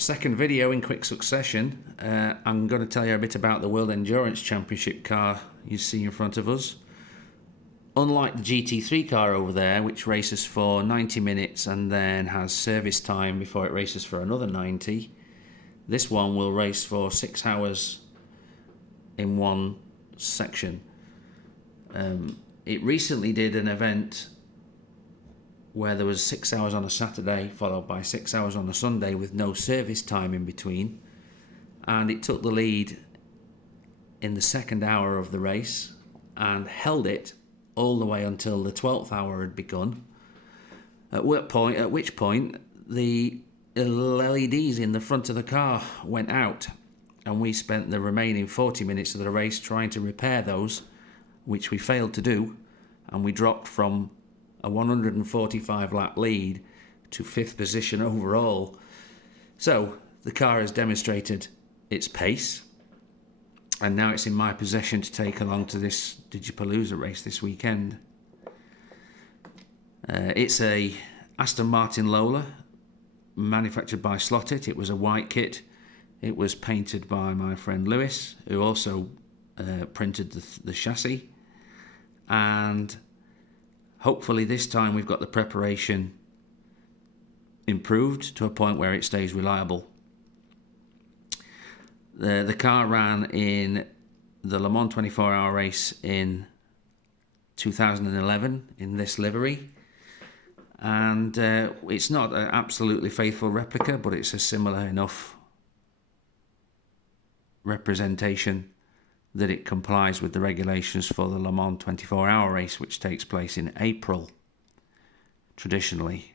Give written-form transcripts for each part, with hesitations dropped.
Second video in quick succession. I'm going to tell you a bit about the World Endurance Championship car you see in front of us. Unlike the GT3 car over there, which races for 90 minutes and then has service time before it races for another 90, this one will race for 6 hours in one section. It recently did an event where there was 6 hours on a Saturday followed by 6 hours on a Sunday with no service time in between, and it took the lead in the second hour of the race and held it all the way until the 12th hour had begun, at which point the LEDs in the front of the car went out, and we spent the remaining 40 minutes of the race trying to repair those, which we failed to do, and we dropped from a 145 lap lead to 5th position overall. So the car has demonstrated its pace, and now it's in my possession to take along to this Digipalooza race this weekend. It's a Aston Martin Lola, manufactured by Slotted. It was a white kit. It was painted by my friend Lewis, who also printed the chassis, and hopefully this time we've got the preparation improved to a point where it stays reliable. The car ran in the Le Mans 24-hour race in 2011 in this livery, and it's not an absolutely faithful replica, but it's a similar enough representation that it complies with the regulations for the Le Mans 24-hour race, which takes place in April, traditionally.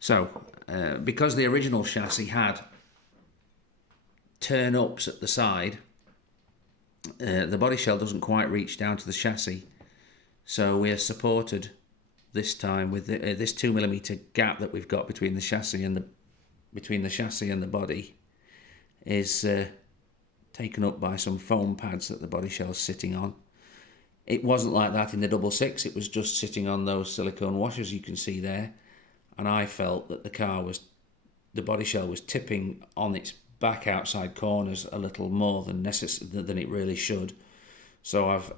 So, because the original chassis had turn-ups at the side, the body shell doesn't quite reach down to the chassis, so we are supported this time with this 2mm gap that we've got between the chassis and the body is taken up by some foam pads that the body shell is sitting on. It wasn't like that in the 66, it was just sitting on those silicone washers you can see there, and I felt that the body shell was tipping on its back outside corners a little more than it really should. So I've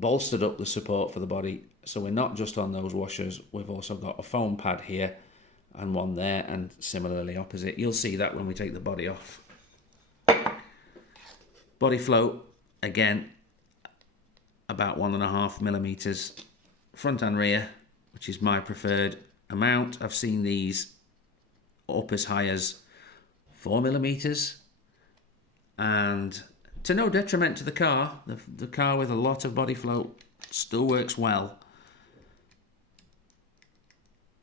bolstered up the support for the body, so we're not just on those washers, we've also got a foam pad here and one there, and similarly opposite. You'll see that when we take the body off. Body float, again, about 1.5mm, front and rear, which is my preferred amount. I've seen these up as high as 4mm, and to no detriment to the car. The car with a lot of body float still works well.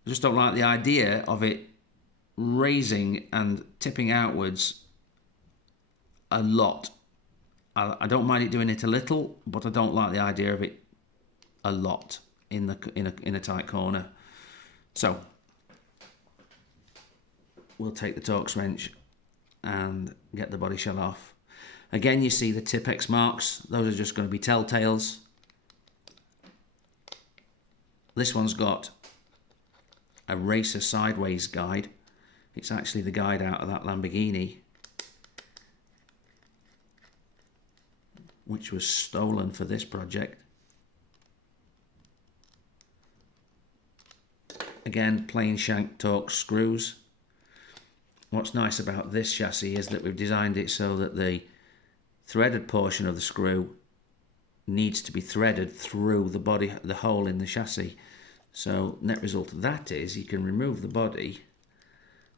I just don't like the idea of it raising and tipping outwards a lot. I don't mind it doing it a little, but I don't like the idea of it a lot in a tight corner. So we'll take the Torx wrench and get the body shell off. Again, you see the Tipex marks. Those are just going to be telltales. This one's got a racer sideways guide. It's actually the guide out of that Lamborghini, which was stolen for this project. Again, plain shank Torx screws. What's nice about this chassis is that we've designed it so that the threaded portion of the screw needs to be threaded through the hole in the chassis. So net result of that is you can remove the body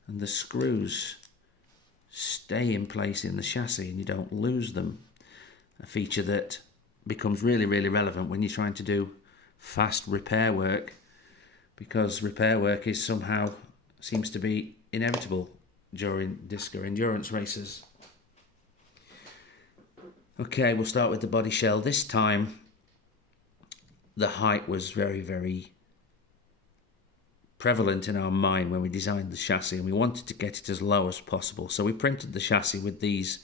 and the screws stay in place in the chassis and you don't lose them. A feature that becomes really, really relevant when you're trying to do fast repair work, because repair work seems to be inevitable during Disca endurance races. Okay, we'll start with the body shell. This time the height was very, very prevalent in our mind when we designed the chassis, and we wanted to get it as low as possible. So we printed the chassis with these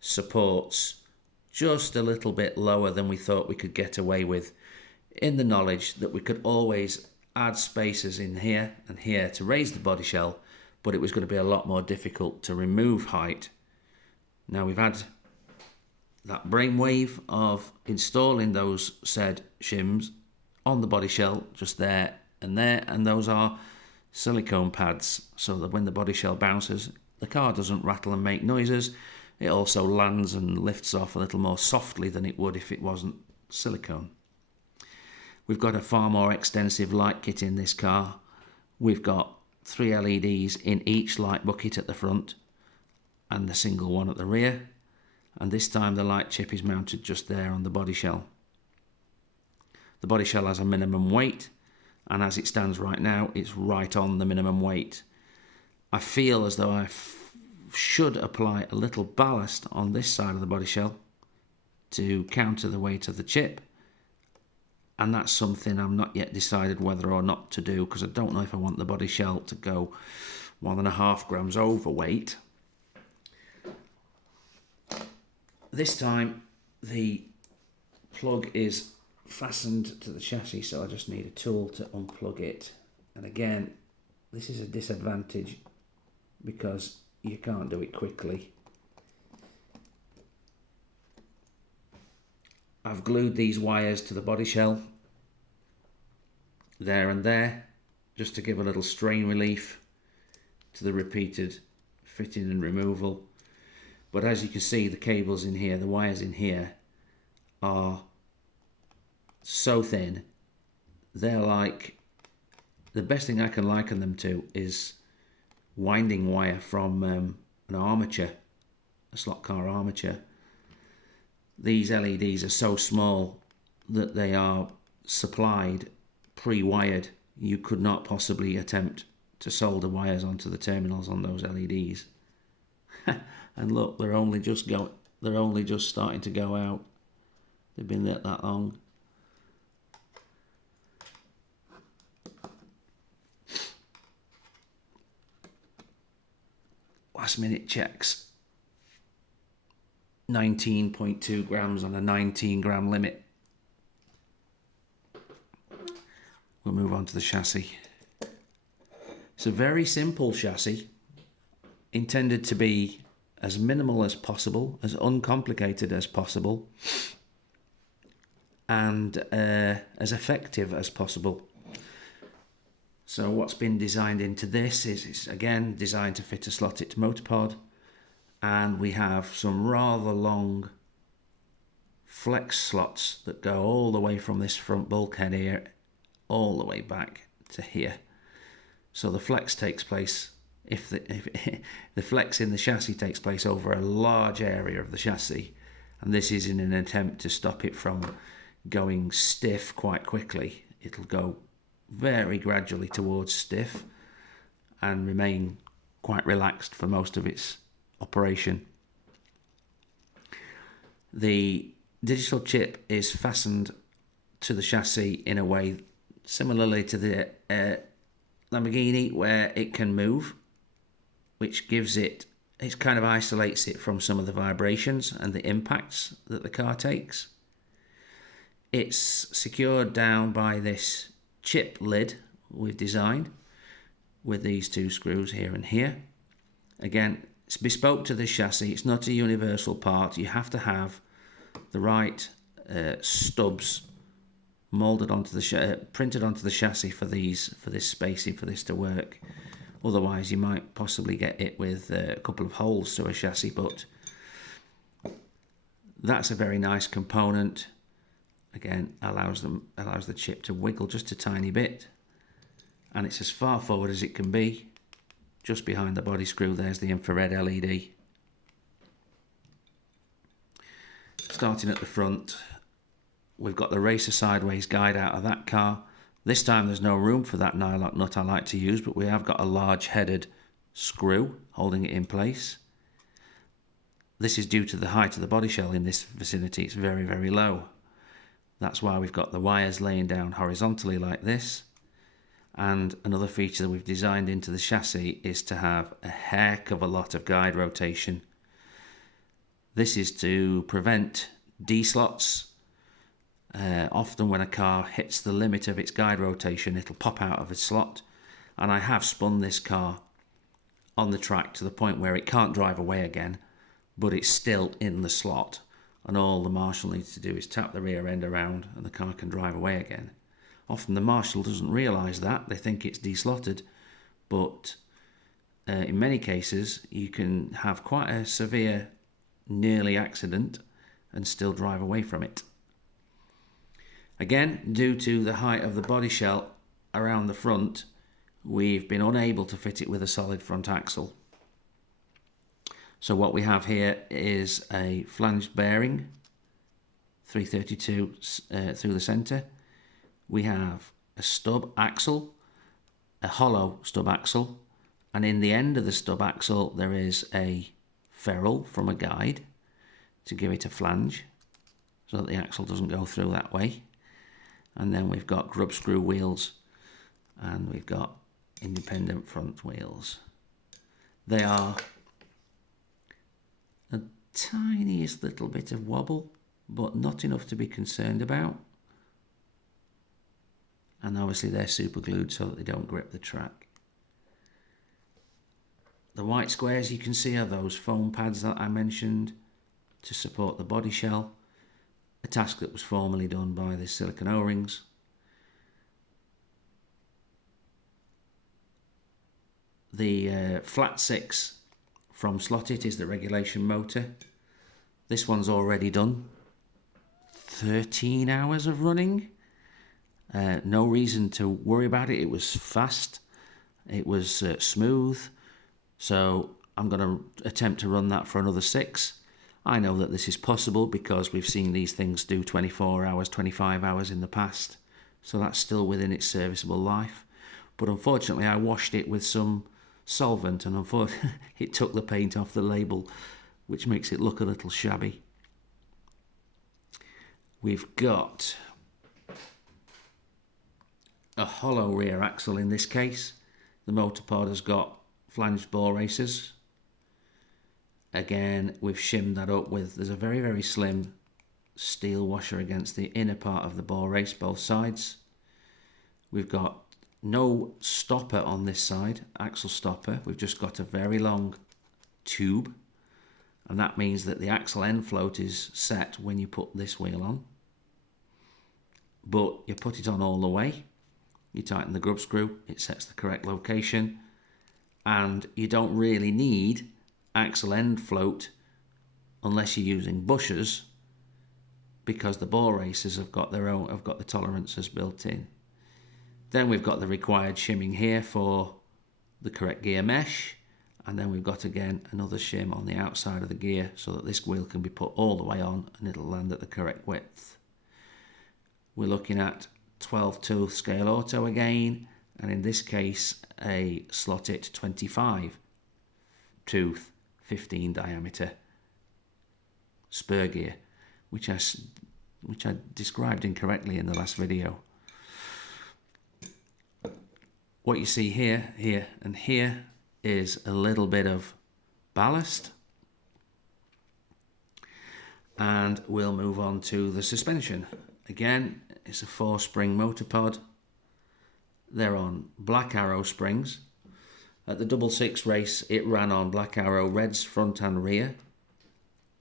supports just a little bit lower than we thought we could get away with, in the knowledge that we could always add spacers in here and here to raise the body shell, but it was going to be a lot more difficult to remove height. Now we've had that brainwave of installing those said shims on the body shell just there, and those are silicone pads, so that when the body shell bounces, the car doesn't rattle and make noises. It also lands and lifts off a little more softly than it would if it wasn't silicone. We've got a far more extensive light kit in this car. We've got 3 LEDs in each light bucket at the front and the single one at the rear, and this time the light chip is mounted just there on the body shell. The body shell has a minimum weight, and as it stands right now, it's right on the minimum weight. I feel as though I should apply a little ballast on this side of the body shell to counter the weight of the chip, and that's something I'm not yet decided whether or not to do, because I don't know if I want the body shell to go 1.5 grams overweight. This time the plug is fastened to the chassis, so I just need a tool to unplug it. And again, this is a disadvantage because you can't do it quickly. I've glued these wires to the body shell there and there just to give a little strain relief to the repeated fitting and removal. But as you can see, the cables in here, the wires in here are so thin. They're like, the best thing I can liken them to is winding wire from an armature, a slot car armature. These LEDs are so small that they are supplied pre-wired. You could not possibly attempt to solder wires onto the terminals on those LEDs. And look, they're only just starting to go out. They've been there that long. Last minute checks. 19.2 grams on a 19 gram limit. We'll move on to the chassis. It's a very simple chassis, intended to be as minimal as possible, as uncomplicated as possible, and as effective as possible. So what's been designed into this is it's again designed to fit a slotted motor pod, and we have some rather long flex slots that go all the way from this front bulkhead here all the way back to here. So the flex takes place, if the flex in the chassis takes place over a large area of the chassis, and this is in an attempt to stop it from going stiff quite quickly. It'll go very gradually towards stiff and remain quite relaxed for most of its operation. The digital chip is fastened to the chassis in a way similarly to the Lamborghini, where it can move, which gives it kind of isolates it from some of the vibrations and the impacts that the car takes. It's secured down by this chip lid we've designed with these 2 screws here and here. Again, it's bespoke to this chassis. It's not a universal part. You have to have the right stubs molded onto the printed onto the chassis for this spacing for this to work. Otherwise, you might possibly get it with a couple of holes to a chassis. But that's a very nice component. Again, allows the chip to wiggle just a tiny bit, and it's as far forward as it can be. Just behind the body screw, there's the infrared LED. Starting at the front, we've got the racer sideways guide out of that car. This time there's no room for that nylock nut I like to use, but we have got a large headed screw holding it in place. This is due to the height of the body shell in this vicinity. It's very, very low. That's why we've got the wires laying down horizontally like this. And another feature that we've designed into the chassis is to have a heck of a lot of guide rotation. This is to prevent D-slots. Often when a car hits the limit of its guide rotation, it'll pop out of its slot. And I have spun this car on the track to the point where it can't drive away again, but it's still in the slot. And all the marshal needs to do is tap the rear end around and the car can drive away again. Often the marshal doesn't realise that. They think it's deslotted, but in many cases you can have quite a severe nearly accident and still drive away from it. Again, due to the height of the body shell around the front, we've been unable to fit it with a solid front axle. So what we have here is a flanged bearing, 332 through the centre. We have a stub axle, a hollow stub axle, and in the end of the stub axle there is a ferrule from a guide to give it a flange so that the axle doesn't go through that way. And then we've got grub screw wheels and we've got independent front wheels. They are a tiniest little bit of wobble, but not enough to be concerned about. And obviously they're super glued so that they don't grip the track. The white squares you can see are those foam pads that I mentioned to support the body shell, a task that was formerly done by the silicone O-rings. The flat 6 from Slotted is the regulation motor. This one's already done 13 hours of running. No reason to worry about it. It was fast, it was smooth, so I'm going to attempt to run that for another 6. I know that this is possible because we've seen these things do 24 hours, 25 hours in the past, so that's still within its serviceable life. But unfortunately I washed it with some solvent and unfortunately it took the paint off the label, which makes it look a little shabby. We've got a hollow rear axle in this case. The motor pod has got flanged ball racers. Again, we've shimmed that up with, there's a very, very slim steel washer against the inner part of the ball race, both sides. We've got no stopper on this side, axle stopper. We've just got a very long tube, and that means that the axle end float is set when you put this wheel on. But you put it on all the way, you tighten the grub screw, it sets the correct location, and you don't really need axle end float unless you're using bushers, because the ball racers have got their own, have got the tolerances built in. Then we've got the required shimming here for the correct gear mesh, and then we've got again another shim on the outside of the gear so that this wheel can be put all the way on and it'll land at the correct width. We're looking at 12 tooth scale auto again, and in this case a Slotted 25 tooth 15 diameter spur gear, which I described incorrectly in the last video. What you see here, here and here is a little bit of ballast, and we'll move on to the suspension. Again, it's a 4-spring motor pod. They're on Black Arrow springs. At the 6.6 race, it ran on Black Arrow reds front and rear,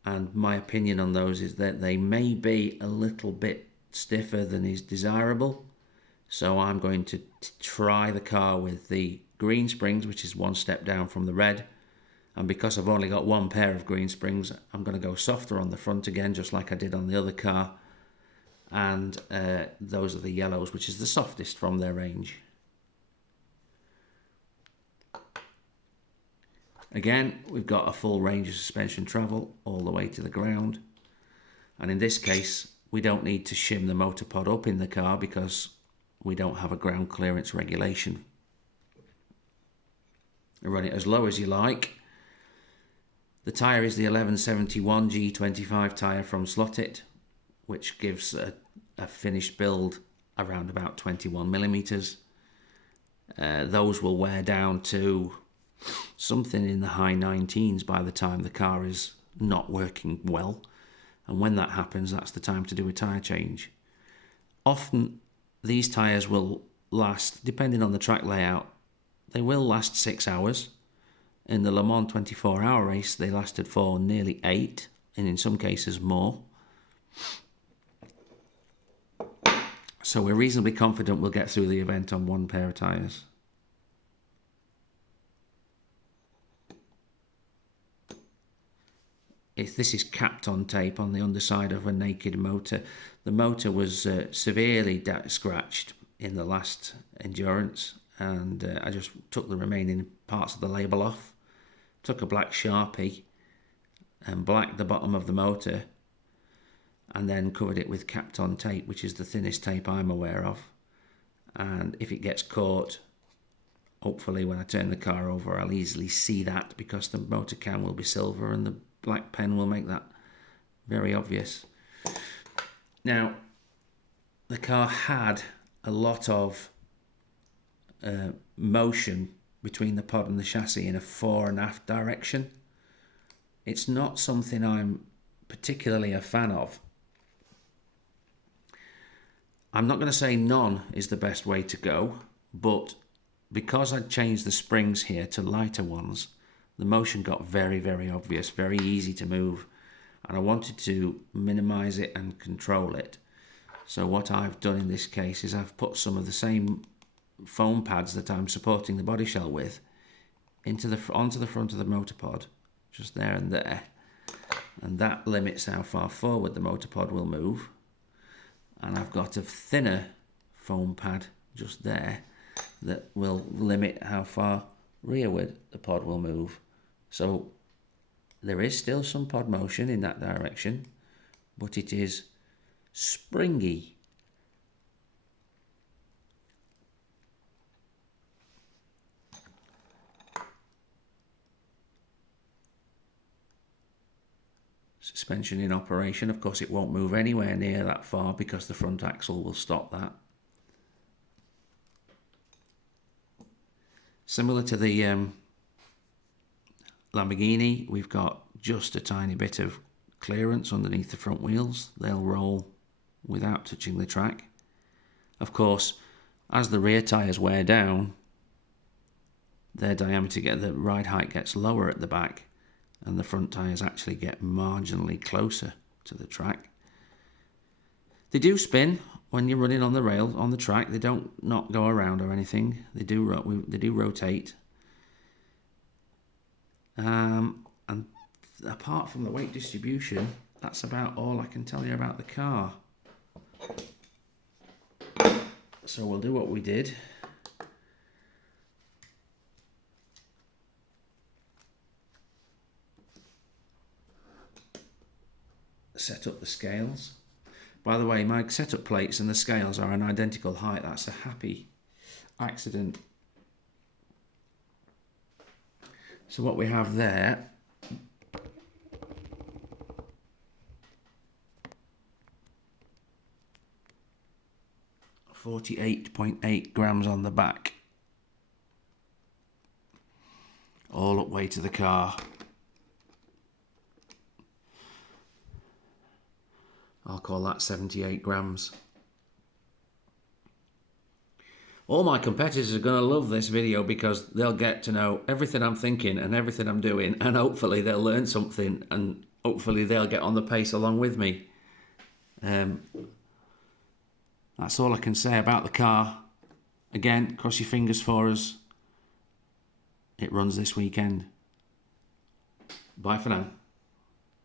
and my opinion on those is that they may be a little bit stiffer than is desirable. So I'm going to try the car with the green springs, which is 1 step down from the red. And because I've only got 1 pair of green springs, I'm going to go softer on the front again, just like I did on the other car. And those are the yellows, which is the softest from their range. Again, we've got a full range of suspension travel all the way to the ground. And in this case, we don't need to shim the motor pod up in the car because we don't have a ground clearance regulation. You run it as low as you like. The tyre is the 1171 G25 tyre from Slotted, which gives a finished build around about 21 millimeters. Those will wear down to something in the high 19s by the time the car is not working well, and when that happens, that's the time to do a tyre change. Often these tyres will last, depending on the track layout, they will last 6 hours. In the Le Mans 24-hour race, they lasted for nearly 8, and in some cases more. So we're reasonably confident we'll get through the event on one pair of tyres. This is capped on tape on the underside of a naked motor. The motor was severely scratched in the last endurance, and I just took the remaining parts of the label off, took a black Sharpie and blacked the bottom of the motor, and then covered it with capped on tape, which is the thinnest tape I'm aware of. And if it gets caught, hopefully when I turn the car over I'll easily see that, because the motor can will be silver and the black pen will make that very obvious. Now, the car had a lot of motion between the pod and the chassis in a fore and aft direction. It's not something I'm particularly a fan of. I'm not going to say none is the best way to go, but because I'd changed the springs here to lighter ones, the motion got very, very obvious, very easy to move, and I wanted to minimize it and control it. So what I've done in this case is I've put some of the same foam pads that I'm supporting the body shell with onto the front of the motor pod, just there and there, and that limits how far forward the motor pod will move. And I've got a thinner foam pad just there that will limit how far rearward the pod will move. So there is still some pod motion in that direction, but it is springy. Suspension in operation. Of course, it won't move anywhere near that far because the front axle will stop that. Similar to the Lamborghini, we've got just a tiny bit of clearance underneath the front wheels. They'll roll without touching the track. Of course, as the rear tyres wear down, their diameter, the ride height gets lower at the back, and the front tyres actually get marginally closer to the track. They do spin when you're running on the rail, on the track. They don't not go around or anything. They do rotate. And apart from the weight distribution, that's about all I can tell you about the car. So we'll do what we did. Set up the scales. By the way, my setup plates and the scales are an identical height. That's a happy accident. So what we have there, .8 grams on the back, all up way to the car. I'll call that 78 grams. All my competitors are going to love this video because they'll get to know everything I'm thinking and everything I'm doing, and hopefully they'll learn something, and hopefully they'll get on the pace along with me. That's all I can say about the car. Again, cross your fingers for us. It runs this weekend. Bye for now.